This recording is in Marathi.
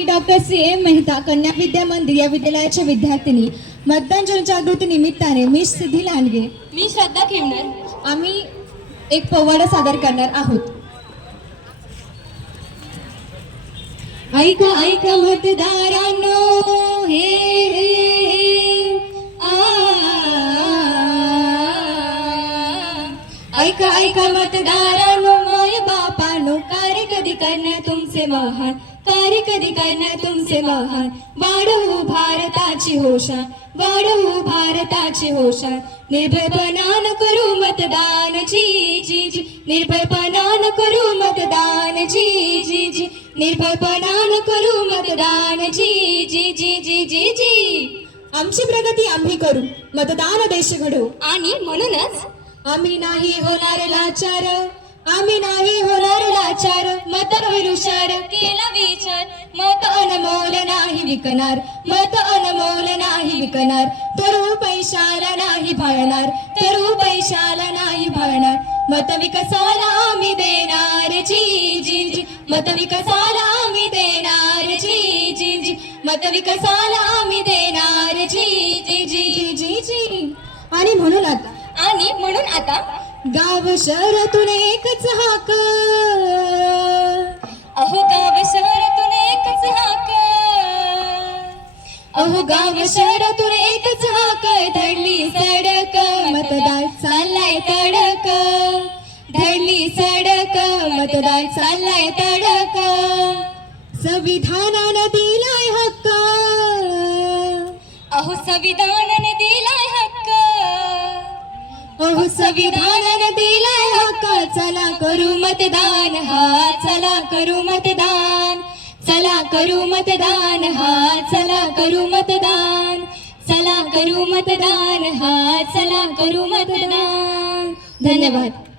डॉक्टर सी एम मेहता कन्या विद्या मंदिर या विद्यालयाच्या विद्यार्थिनी मतदान जनजागृती निमित्ताने मी सिद्धी लांडगे. मी श्रद्धा खेमनर आम्ही एक पोवाडा सादर करणार आहोत. ऐका ऐका मतदारांनो हे आ. ऐका ऐका मतदारांनो माय बापानो कार्य कधी करणे तुमचे महान कार्य कधी करणे तुमचे महान वाढवू भारताची होशान वाढवू भारताची होशान. निर्भयपणान करू मतदान जी जी जी निर्भयपणान करू मतदान जी जी जी निर्भयपणान करू मतदान जी जी जी जी जी जी आमची प्रगती आम्ही करू मतदान देश घडवू. आणि म्हणूनच आम्ही नाही होणार लाचार आम्ही नाही होणार लाचार मत अनमोल नाही विकणार मत अनमोल नाही विकणार. तरू पैशाला नाही भाळणार तरू पैशाला नाही भाळणार मत विकसाला आम्ही देणार जी मत विकसाला आम्ही देणार जी जी जी. मत विकसाला आम्ही देणार जी जी जी जी जी जी. आणि म्हणून आता आणि म्हणून आता गाव शहरातून एकच हाक गाव शहरातून एकच हाक धडली सडक मतदार चाललाय तडक. धडली सडक मतदार चाललाय तडक. संविधानानं दिलाय हक्क. अहो संविधानाने दिलाय हक्क. अहो संविधानानं दिलाय हक्क. चला करू मतदान. हा चला करू मतदान. चला करू मतदान हा चला करू मतदान. चला करू मतदान हा चला करू मतदान. धन्यवाद.